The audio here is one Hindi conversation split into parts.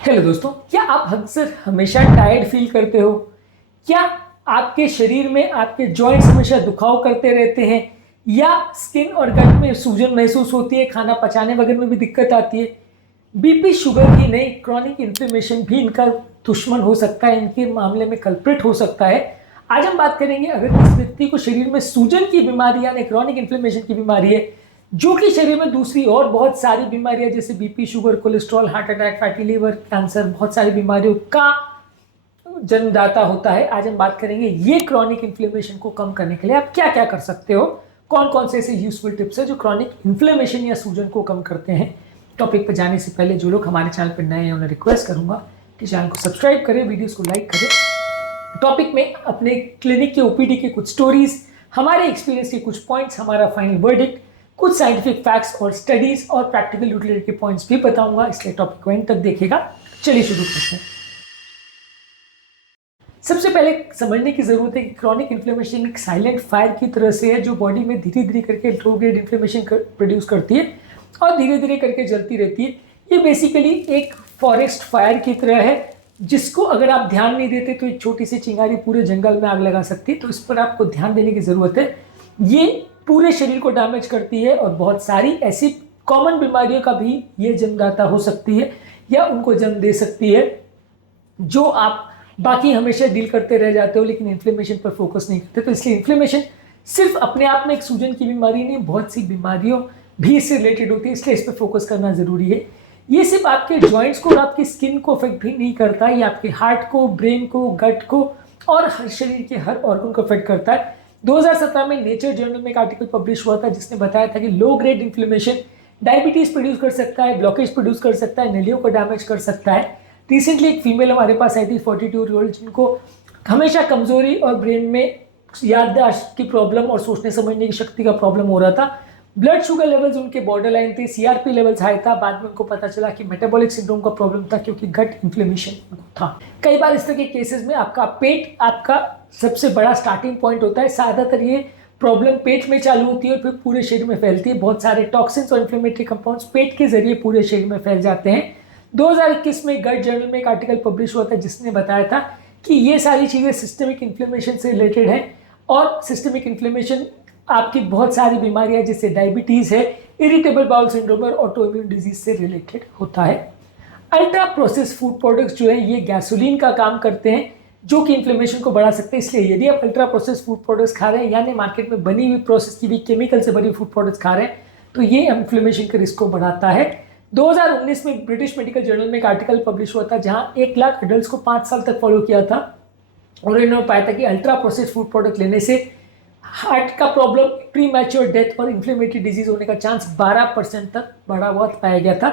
हेलो दोस्तों, क्या आप अक्सर हमेशा टायर्ड फील करते हो? क्या आपके शरीर में आपके जॉइंट्स हमेशा दुखाव करते रहते हैं या स्किन और गट में सूजन महसूस होती है, खाना पचाने वगैरह में भी दिक्कत आती है? बीपी शुगर ही नहीं, क्रॉनिक इन्फ्लेमेशन भी इनका दुश्मन हो सकता है, इनके मामले में कल्प्रिट हो सकता है। आज हम बात करेंगे अगर किसी व्यक्ति को शरीर में सूजन की बीमारी यानी क्रॉनिक इन्फ्लेमेशन की बीमारी है, जो कि शरीर में दूसरी और बहुत सारी बीमारियां जैसे BP, sugar, cholesterol, heart attack, fatty liver, cancer, बहुत सारी बीमारियों का जन्मदाता होता है। आज हम बात करेंगे ये क्रॉनिक इन्फ्लेमेशन को कम करने के लिए आप क्या क्या कर सकते हो, कौन कौन से ऐसे यूजफुल टिप्स है जो क्रॉनिक इन्फ्लेमेशन या सूजन को कम करते हैं। टॉपिक पर जाने से पहले जो लोग हमारे चैनल पर नए हैं उन्हें रिक्वेस्ट करूंगा कि चैनल को सब्सक्राइब करें, वीडियोस को लाइक करें। टॉपिक में अपने क्लिनिक के ओपीडी के कुछ स्टोरीज, हमारे एक्सपीरियंस के कुछ पॉइंट्स, हमारा फाइनल वर्डिक्ट, कुछ साइंटिफिक फैक्ट्स और स्टडीज और प्रैक्टिकल यूटिलिटी के पॉइंट्स भी बताऊंगा, इसलिए टॉपिक को एंड तक देखिएगा। चलिए शुरू करते हैं। सबसे पहले समझने की जरूरत है कि क्रॉनिक इन्फ्लेमेशन एक साइलेंट फायर की तरह से है जो बॉडी में धीरे धीरे करके लो ग्रेड इन्फ्लेमेशन प्रोड्यूस करती है और धीरे धीरे करके जलती रहती है। ये बेसिकली एक फॉरेस्ट फायर की तरह है जिसको अगर आप ध्यान नहीं देते तो एक छोटी सी चिंगारी पूरे जंगल में आग लगा सकती है, तो इस पर आपको ध्यान देने की जरूरत है। ये पूरे शरीर को डैमेज करती है और बहुत सारी ऐसी कॉमन बीमारियों का भी ये जन्मदाता हो सकती है या उनको जन्म दे सकती है जो आप बाकी हमेशा डील करते रह जाते हो लेकिन इन्फ्लेमेशन पर फोकस नहीं करते। तो इसलिए इन्फ्लेमेशन सिर्फ अपने आप में एक सूजन की बीमारी नहीं, बहुत सी बीमारियों भी इससे रिलेटेड होती है, इसलिए इस पर फोकस करना जरूरी है। ये सिर्फ आपके जॉइंट्स को और आपकी स्किन को अफेक्ट भी नहीं करता, ये आपके हार्ट को, ब्रेन को, गट को और हर शरीर के हर ऑर्गन को अफेक्ट करता है। 2017 में नेचर जर्नल में एक आर्टिकल पब्लिश हुआ था जिसने बताया था कि low grade inflammation diabetes produce कर सकता है, ब्लॉकेज प्रोड्यूस कर सकता है, नलियों को डैमेज कर सकता है। रिसेंटली एक फीमेल हमारे पास आई थी 42 ईयर ओल्ड, जिनको हमेशा कमजोरी और ब्रेन में याददाश्त की प्रॉब्लम और सोचने समझने की शक्ति का प्रॉब्लम हो रहा था। ब्लड शुगर लेवल्स उनके बॉर्डर लाइन थे, सीआरपी लेवल्स हाई था। बाद में उनको पता चला कि मेटाबॉलिक सिंड्रोम का प्रॉब्लम था क्योंकि गट इन्फ्लेमेशन था। कई बार इस तरह के केसेस में आपका पेट आपका सबसे बड़ा स्टार्टिंग पॉइंट होता है। ज्यादातर ये प्रॉब्लम पेट में चालू होती है और फिर पूरे शरीर में फैलती है। बहुत सारे टॉक्सिन्स और इन्फ्लेमेटरी कंपाउंड्स पेट के जरिए पूरे शरीर में फैल जाते हैं। 2021 में गट जर्नल में एक आर्टिकल पब्लिश हुआ था जिसने बताया था कि ये सारी चीज़ें सिस्टमिक इन्फ्लेमेशन से रिलेटेड हैं और सिस्टमिक इन्फ्लेमेशन आपकी बहुत सारी बीमारियां जैसे डायबिटीज़ है, इरिटेबल बाउल सिंड्रोम और ऑटोइम्यून डिजीज से रिलेटेड होता है। अल्ट्रा प्रोसेस फूड प्रोडक्ट्स जो है ये गैसोलीन का काम करते हैं जो कि इन्फ्लेमेशन को बढ़ा सकते हैं। इसलिए यदि आप अल्ट्रा प्रोसेस फूड प्रोडक्ट्स खा रहे हैं यानी मार्केट में बनी हुई प्रोसेस की भी केमिकल से बनी फूड प्रोडक्ट्स खा रहे हैं तो ये इन्फ्लेमेशन के रिस्क को बढ़ाता है। 2019 में ब्रिटिश मेडिकल जर्नल में एक आर्टिकल पब्लिश हुआ था जहां 1 लाख एडल्ट्स को 5 साल तक फॉलो किया था और इन्होंने पाया था कि अल्ट्रा प्रोसेस फूड प्रोडक्ट लेने से हार्ट का प्रॉब्लम, प्री मैच्योर डेथ और इन्फ्लेमेटरी डिजीज होने का चांस 12% तक बढ़ा हुआ पाया गया था।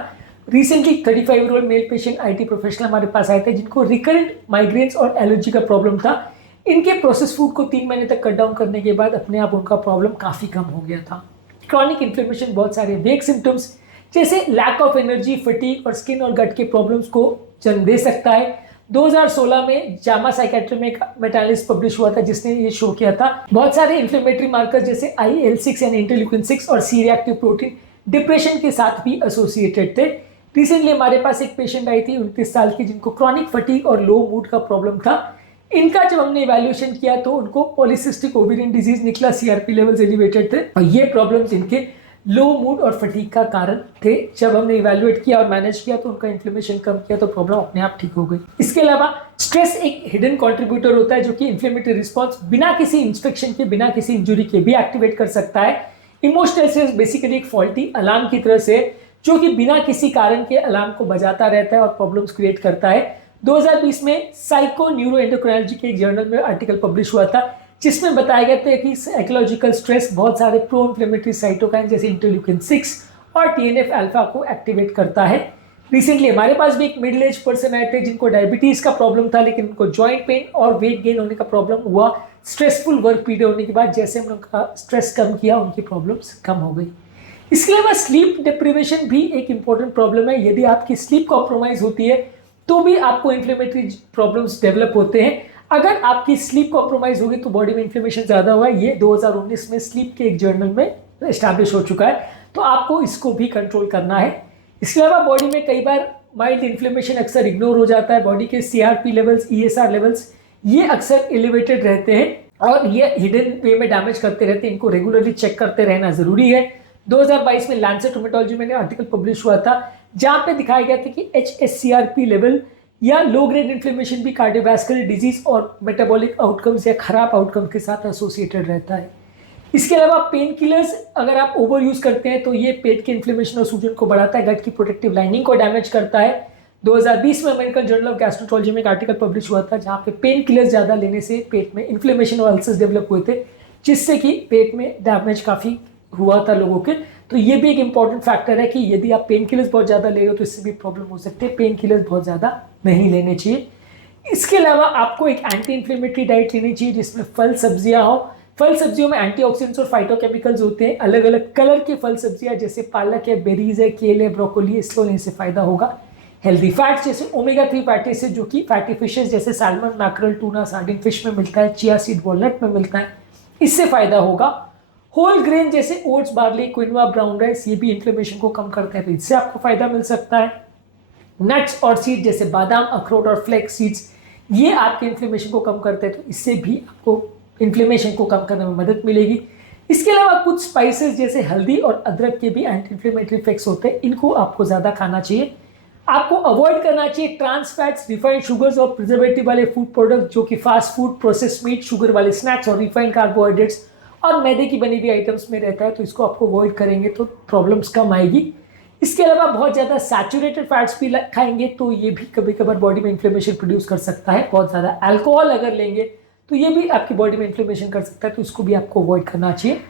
Recently 35 year old male patient IT professional हमारे पास आए थे जिनको रिकरेंट माइग्रेन्स और एलर्जी का प्रॉब्लम था। इनके प्रोसेस फूड को 3 महीने तक कट डाउन करने के बाद अपने आप उनका प्रॉब्लम काफ़ी कम हो गया था। क्रॉनिक इन्फ्लेमेशन बहुत सारे वेग सिम्टम्स जैसे लैक ऑफ एनर्जी, फटीग और स्किन और गट के प्रॉब्लम्स को जन्म दे सकता है। 2016 में जामा साइकेट्री में एक मेटालिस पब्लिश हुआ था जिसने ये शो किया था बहुत सारे इन्फ्लेमेटरी मार्कर्स जैसे IL-6 यानी इंटरल्यूकिन 6 और सी रिएक्टिव प्रोटीन डिप्रेशन के साथ भी एसोसिएटेड थे। रिसेंटली हमारे पास एक पेशेंट आई थी 29 साल की जिनको क्रॉनिक फटीग और लो मूड का प्रॉब्लम था। इनका जब हमने इवैल्यूएशन किया तो उनको पॉलीसिस्टिक ओवेरियन डिजीज निकला, सीआरपी लेवल्स एलिवेटेड थे और ये प्रॉब्लम्स इनके लो मूड और फटीग का कारण थे। जब हमने इवैल्यूएट किया और मैनेज किया तो उनका इन्फ्लेमेशन कम किया तो प्रॉब्लम अपने आप ठीक हो गई। इसके अलावा स्ट्रेस एक हिडन कंट्रीब्यूटर होता है जो कि इन्फ्लेमेटरी रिस्पांस बिना किसी इंस्पेक्शन के, बिना किसी इंजुरी के भी एक्टिवेट कर सकता है। इमोशनल स्ट्रेस बेसिकली एक फॉल्टी अलार्म की तरह से जो कि बिना किसी कारण के अलार्म को बजाता रहता है और प्रॉब्लम्स क्रिएट करता है। 2020 में साइको न्यूरो एंडोक्राइनोलॉजी के एक जर्नल में आर्टिकल पब्लिश हुआ था जिसमें बताया गया था कि साइकोलॉजिकल स्ट्रेस बहुत सारे प्रो इन्फ्लेमेटरी साइटोकाइन जैसे इंटरल्यूकिन 6 और TNF अल्फा को एक्टिवेट करता है। रिसेंटली हमारे पास भी एक मिडिल एज पर्सन आए थे जिनको डायबिटीज का प्रॉब्लम था लेकिन उनको जॉइंट पेन और वेट गेन होने का प्रॉब्लम हुआ स्ट्रेसफुल वर्क पीरियड होने के बाद। जैसे हमने उनका स्ट्रेस कम किया उनकी प्रॉब्लम्स कम हो गई। इसके अलावा स्लीप डिप्रिवेशन भी एक इंपॉर्टेंट प्रॉब्लम है। यदि आपकी स्लीप कॉम्प्रोमाइज होती है तो भी आपको इन्फ्लेमेटरी प्रॉब्लम्स डेवलप होते हैं। अगर आपकी स्लीप कॉम्प्रोमाइज होगी तो बॉडी में इन्फ्लेमेशन ज्यादा हुआ है। ये 2019 में स्लीप के एक जर्नल में एस्टैब्लिश हो चुका है, तो आपको इसको भी कंट्रोल करना है। इसके अलावा बॉडी में कई बार माइल्ड इन्फ्लेमेशन अक्सर इग्नोर हो जाता है, बॉडी के CRP लेवल्स, ESR लेवल्स ये अक्सर एलिवेटेड रहते हैं और ये हिडन वे में डैमेज करते रहते हैं, इनको रेगुलरली चेक करते रहना जरूरी है। 2022 में लैंसेट रूमेटोलॉजी में आर्टिकल पब्लिश हुआ था जहां पे दिखाया गया था कि HSCRP लेवल या लो ग्रेड इन्फ्लेमेशन भी कार्डियोवैस्कुलर डिजीज और मेटाबॉलिक आउटकम्स या खराब आउटकम के साथ एसोसिएटेड रहता है। इसके अलावा पेन किलर्स अगर आप ओवर यूज करते हैं तो ये पेट के इन्फ्लेमेशन और सूजन को बढ़ाता है, गट की प्रोटेक्टिव लाइनिंग को डैमेज करता है। 2020 में अमेरिकन जर्नल ऑफ गैस्ट्रोंटरोलॉजी में एक आर्टिकल पब्लिश हुआ था जहां पे पेन किलर्स ज़्यादा लेने से पेट में इन्फ्लेमेशन और अल्सर्स डेवलप हुए थे, जिससे कि पेट में डैमेज काफ़ी हुआ था लोगों के। तो ये भी एक इंपॉर्टेंट फैक्टर है कि यदि आप पेन किलर्स बहुत ज़्यादा ले रहे हो तो इससे भी प्रॉब्लम हो सकती है। पेन किलर्स बहुत ज़्यादा नहीं लेने चाहिए। इसके अलावा आपको एक एंटी इन्फ्लेमेटरी डाइट लेनी चाहिए जिसमें फल सब्जियां हो। फल सब्जियों में एंटीऑक्सीडेंट्स और फाइटोकेमिकल्स होते हैं। अलग अलग कलर के फल सब्जियां जैसे पालक है, बेरीज है, केले है, ब्रोकोली है, इसको लेने से फायदा होगा। हेल्दी फैट्स जैसे ओमेगा 3 फैटी एसिड जो कि फैटी फिशेस जैसे salmon, mackerel, tuna, sardine fish में मिलता है, चिया सीड वॉलनट में मिलता है, इससे फायदा होगा। होल ग्रेन जैसे oats, barley, quinoa, brown rice ये भी इन्फ्लेमेशन को कम करते हैं, तो इससे आपको फायदा मिल सकता है। नट्स और सीड जैसे बादाम, अखरोट और फ्लैक्स सीड्स ये आपके इन्फ्लेमेशन को कम करते हैं, तो इससे भी आपको इन्फ्लेमेशन को कम करने में मदद मिलेगी। इसके अलावा कुछ स्पाइसेस जैसे हल्दी और अदरक के भी एंटी इन्फ्लेमेटरी इफेक्ट्स होते हैं, इनको आपको ज़्यादा खाना चाहिए। आपको अवॉइड करना चाहिए ट्रांस फैट्स, रिफाइंड शुगर्स और प्रिजर्वेटिव वाले फूड प्रोडक्ट जो कि fast food, process meet, sugar वाले स्नैक्स और रिफाइंड कार्बोहाइड्रेट्स और मैदे की बनी हुई आइटम्स में रहता है, तो इसको आपको अवॉइड करेंगे तो प्रॉब्लम्स कम आएगी। इसके अलावा बहुत ज़्यादा सैचुरेटेड फैट्स भी खाएंगे तो ये भी कभी कभार बॉडी में इन्फ्लेमेशन प्रोड्यूस कर सकता है। बहुत ज़्यादा अल्कोहल अगर लेंगे तो ये भी आपकी बॉडी में इन्फ्लेमेशन कर सकता है, तो इसको भी आपको अवॉइड करना चाहिए।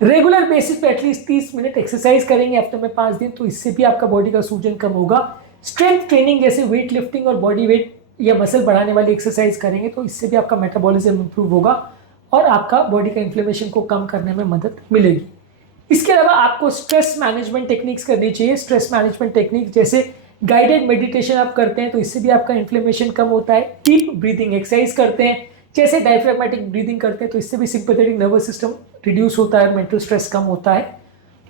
रेगुलर बेसिस पे एटलीस्ट 30 मिनट एक्सरसाइज करेंगे हफ्ते में 5 दिन, तो इससे भी आपका बॉडी का सूजन कम होगा। स्ट्रेंथ ट्रेनिंग जैसे वेट लिफ्टिंग और बॉडी वेट या मसल बढ़ाने वाली एक्सरसाइज करेंगे तो इससे भी आपका मेटाबॉलिज्म इंप्रूव होगा और आपका बॉडी का इन्फ्लेमेशन को कम करने में मदद मिलेगी। इसके अलावा आपको स्ट्रेस मैनेजमेंट टेक्निक्स करनी चाहिए। स्ट्रेस मैनेजमेंट टेक्निक जैसे गाइडेड मेडिटेशन आप करते हैं तो इससे भी आपका इन्फ्लेमेशन कम होता है। डीप ब्रीदिंग एक्सरसाइज करते हैं जैसे डायफ्रेगमेटिक ब्रीदिंग करते हैं तो इससे भी सिंपैथेटिक नर्वस सिस्टम रिड्यूस होता है, मेंटल स्ट्रेस कम होता है।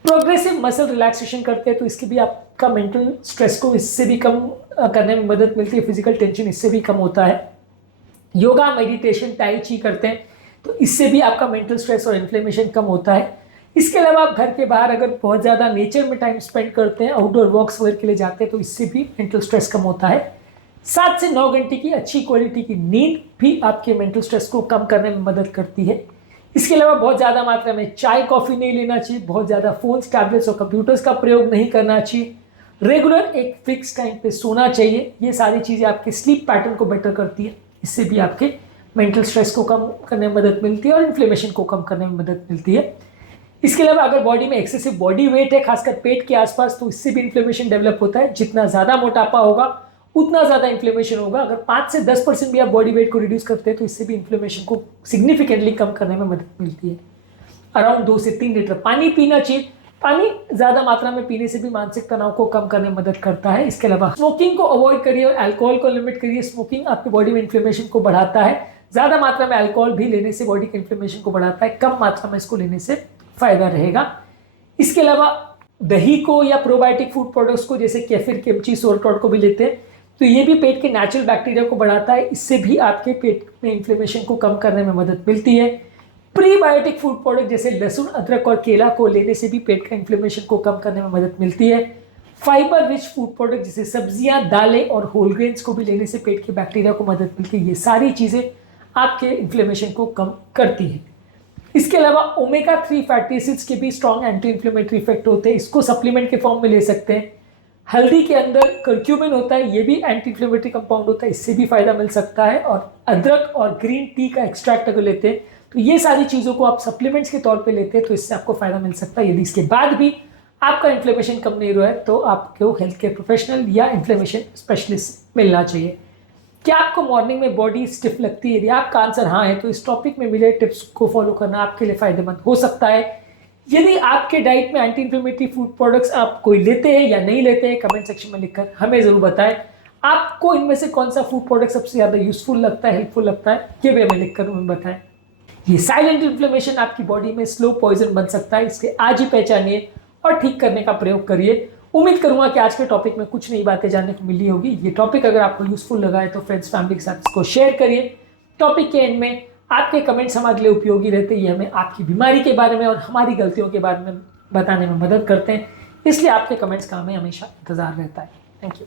प्रोग्रेसिव मसल रिलैक्सेशन करते हैं तो इसके भी आपका मेंटल स्ट्रेस को इससे भी कम करने में मदद मिलती है, फिजिकल टेंशन इससे भी कम होता है। योगा, मेडिटेशन, टाई ची करते हैं तो इससे भी आपका मेंटल स्ट्रेस और इन्फ्लेमेशन कम होता है। इसके अलावा आप घर के बाहर अगर बहुत ज़्यादा नेचर में टाइम स्पेंड करते हैं, आउटडोर वॉक्स वगैरह के लिए जाते हैं तो इससे भी मेंटल स्ट्रेस कम होता है। 7 से 9 घंटे की अच्छी क्वालिटी की नींद भी आपके मेंटल स्ट्रेस को कम करने में मदद करती है। इसके अलावा बहुत ज़्यादा मात्रा में चाय कॉफ़ी नहीं लेना चाहिए, बहुत ज़्यादा फोन्स, टैबलेट्स और कंप्यूटर्स का प्रयोग नहीं करना चाहिए। रेगुलर एक फिक्स टाइम पे सोना चाहिए। ये सारी चीज़ें आपके स्लीप पैटर्न को बेटर करती है, इससे भी आपके मेंटल स्ट्रेस को कम करने में मदद मिलती है और इन्फ्लेमेशन को कम करने में मदद मिलती है। इसके अलावा अगर बॉडी में एक्सेसिव बॉडी वेट है खासकर पेट के आसपास तो इससे भी इन्फ्लेमेशन डेवलप होता है। जितना ज़्यादा मोटापा होगा उतना ज़्यादा इन्फ्लेमेशन होगा। अगर 5 से 10% भी आप बॉडी वेट को रिड्यूस करते हैं तो इससे भी इन्फ्लेमेशन को सिग्निफिकेंटली कम करने में मदद मिलती है। अराउंड 2 से 3 लीटर पानी पीना चाहिए। पानी ज़्यादा मात्रा में पीने से भी मानसिक तनाव को कम करने में मदद करता है। इसके अलावा स्मोकिंग को अवॉइड करिए और अल्कोहल को लिमिट करिए। स्मोकिंग आपकी बॉडी में इन्फ्लेमेशन को बढ़ाता है। ज़्यादा मात्रा में अल्कोहल भी लेने से बॉडी के इन्फ्लेमेशन को बढ़ाता है, कम मात्रा में इसको लेने से फायदा रहेगा। इसके अलावा दही को या प्रोबायोटिक फूड प्रोडक्ट्स को जैसे केफिर, किमची, सोरक्रॉट को भी लेते हैं तो ये भी पेट के नेचुरल बैक्टीरिया को बढ़ाता है। इससे भी आपके पेट में इन्फ्लेमेशन को कम करने में मदद मिलती है। प्रीबायोटिक फूड प्रोडक्ट जैसे लहसुन, अदरक और केला को लेने से भी पेट का इन्फ्लेमेशन को कम करने में मदद मिलती है। फाइबर रिच फूड प्रोडक्ट जैसे सब्जियां, दालें और होल ग्रेन्स को भी लेने से पेट के बैक्टीरिया को मदद मिलती है। ये सारी चीज़ें आपके इन्फ्लेमेशन को कम करती है। इसके अलावा ओमेगा 3 फैटी एसिड्स के भी स्ट्रॉन्ग एंटी इन्फ्लेमेटरी इफेक्ट होते हैं। इसको सप्लीमेंट के फॉर्म में ले सकते हैं। हल्दी के अंदर कर्क्यूमिन होता है, ये भी एंटी इन्फ्लेमेटरी कंपाउंड होता है, इससे भी फायदा मिल सकता है। और अदरक और ग्रीन टी का एक्सट्रैक्ट अगर लेते हैं तो ये सारी चीज़ों को आप सप्लीमेंट्स के तौर पे लेते हैं तो इससे आपको फायदा मिल सकता है। यदि इसके बाद भी आपका इन्फ्लेमेशन कम नहीं हुआ है तो आपको हेल्थ केयर प्रोफेशनल या इन्फ्लेमेशन स्पेशलिस्ट मिलना चाहिए। क्या आपको मॉर्निंग में बॉडी स्टिफ लगती है? यदि आपका आंसर हाँ है तो इस टॉपिक में मिले टिप्स को फॉलो करना आपके लिए फायदेमंद हो सकता है। यदि आपके डाइट में एंटी इन्फ्लेमेटरी फूड प्रोडक्ट्स आप कोई लेते हैं या नहीं लेते हैं, कमेंट सेक्शन में लिखकर हमें ज़रूर बताएं। आपको इनमें से कौन सा फूड प्रोडक्ट सबसे ज़्यादा यूजफुल लगता है, हेल्पफुल लगता है, ये भी हमें लिखकर हमें बताएं। ये साइलेंट इन्फ्लेमेशन आपकी बॉडी में स्लो पॉइजन बन सकता है, इसके आज ही पहचानिए और ठीक करने का प्रयोग करिए। उम्मीद करूंगा कि आज के टॉपिक में कुछ नई बातें जानने को मिली होगी। ये टॉपिक अगर आपको यूजफुल लगा है तो फ्रेंड्स फैमिली के साथ इसको शेयर करिए। टॉपिक के एंड में आपके कमेंट्स हमारे लिए उपयोगी रहते हैं, हमें आपकी बीमारी के बारे में और हमारी गलतियों के बारे में बताने में मदद करते हैं, इसलिए आपके कमेंट्स का हमें हमेशा इंतजार रहता है। Thank you.